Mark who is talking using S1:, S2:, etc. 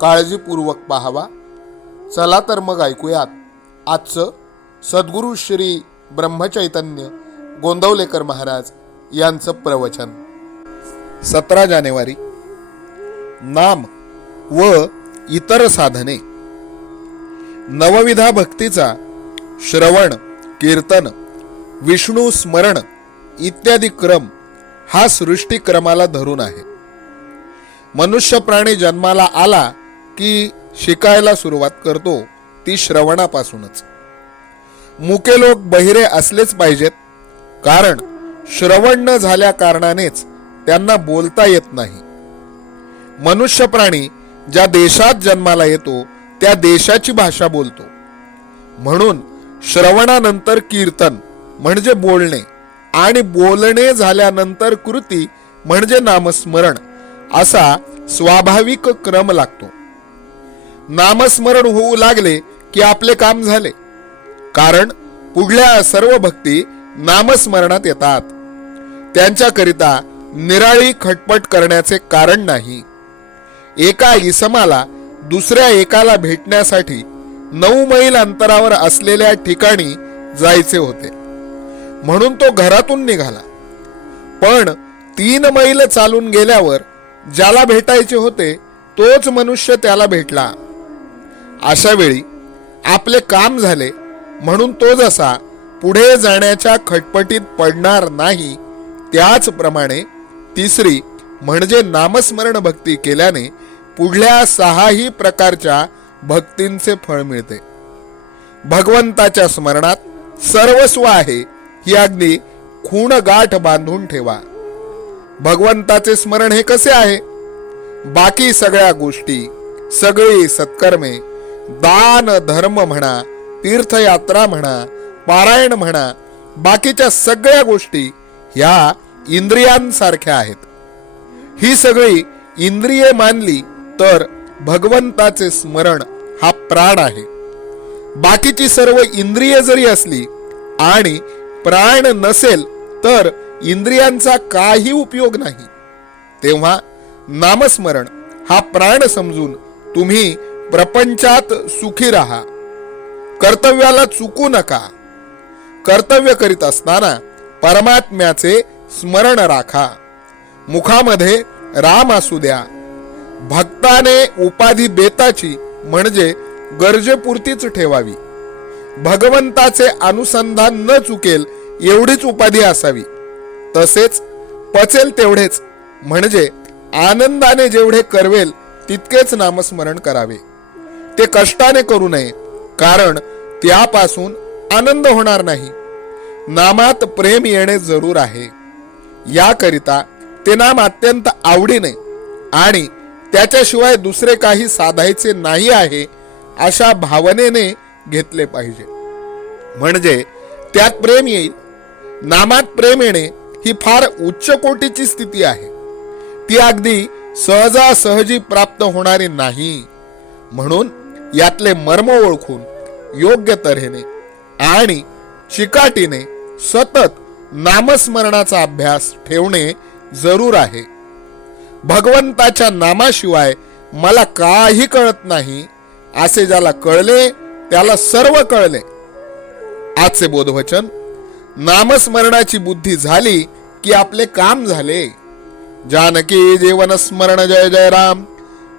S1: काळजीपूर्वक पाहावा. चला तर मग ऐकूयात. आजचं सद्गुरू श्री ब्रह्मचैतन्य गोंदवलेकर महाराज यांचं प्रवचन. सतरा जानेवारी. नाम व इतर साधने. नवविधा भक्तीचा श्रवण कीर्तन विष्णू स्मरण इत्यादी क्रम हा सृष्टीक्रमाला धरून आहे. मनुष्य प्राणी जन्माला आला की शिकायला सुरुवात करतो ती श्रवणापासूनच. मुके लोक बहिरे असलेच पाहिजेत कारण श्रवण न झाल्या कारणानेच त्यांना बोलता येत नाही. मनुष्य प्राणी ज्या देशात जन्माला येतो त्या देशाची भाषा बोलतो. म्हणून श्रवणानंतर कीर्तन म्हणजे बोलणे आणि बोलणे झाल्यानंतर कृती म्हणजे नामस्मरण असा स्वाभाविक क्रम लागतो. नामस्मरण होऊ लागले की आपले काम झाले. कारण पुढल्या सर्व भक्ती नामस्मरणात येतात. त्यांच्याकरिता निराळी खटपट करण्याचे कारण नाही. एका इसमाला दुसऱ्या एकाला भेटण्यासाठी नऊ मैल अंतरावर असलेल्या ठिकाणी जायचे होते. म्हणून तो घरातून निघाला. पण तीन मैल चालून गेल्यावर ज्याला भेटायचे होते तोच मनुष्य त्याला भेटला. अशा वेळी आपले काम झाले म्हणून तो जसा पुढे जाण्याच्या खटपटीत पडणार नाही त्याचप्रमाणे तिसरी म्हणजे नामस्मरण भक्ती केल्याने पुढल्या सहाही प्रकारच्या भक्तींचे फळ मिळते. भगवंताच्या स्मरणात सर्वस्व आहे ही अगदी खूण गाठ बांधून ठेवा. भगवंताचे स्मरण हे कसे आहे? बाकी सगळ्या गोष्टी सगळी सत्कर्मे दान धर्म म्हणा तीर्थयात्रा म्हणा पारायण म्हणा बाकीच्या सगळ्या गोष्टी ह्या इंद्रियांसारख्या आहेत. ही सगळी इंद्रिये मानली तर भगवंताचे स्मरण हा प्राण आहे. बाकीची सर्व इंद्रिये जरी असली आणि प्राण नसेल तर इंद्रियांचा काही उपयोग नाही. तेव्हा नामस्मरण हा प्राण समजून तुम्ही प्रपंचात सुखी राहा. कर्तव्याला चुकू नका. कर्तव्य करीत असताना परमात्म्याचे स्मरण राखा. मुखामध्ये राम असू द्या. भक्ताने उपाधी बेताची म्हणजे गरजेपुरतीच ठेवावी. भगवंताचे अनुसंधान न चुकेल एवढीच उपाधी असावी. तसेच पचेल तेवढेच म्हणजे आनंदाने जेवढे करवेल तितकेच नामस्मरण करावे. ते कष्टाने करू नये कारण त्यापासून आनंद होणार नाही. नामात प्रेम येणे जरूर आहे. याकरिता ते नाम अत्यंत आवडीने आणि त्याच्याशिवाय दुसरे काही साधायचे नाही आहे अशा भावनेने घेतले पाहिजे. म्हणजे त्यात प्रेम येईल. नामात प्रेम येणे ही फार उच्च कोटीची स्थिती आहे. ती अगदी सहजासहजी प्राप्त होणारी नाही. म्हणून यातले मर्म ओळखून
S2: योग्य तऱ्हेने आणि चिकाटीने सतत नामस्मरणाचा अभ्यास ठेवणे जरूर आहे. भगवंताच्या नामाशिवाय मला काही कळत नाही असे ज्याला कळले त्याला सर्व कळले. आजचे बोधवचन नामस्मरणाची बुद्धी झाली की आपले काम झाले. जानकी जीवन स्मरण जय जय राम.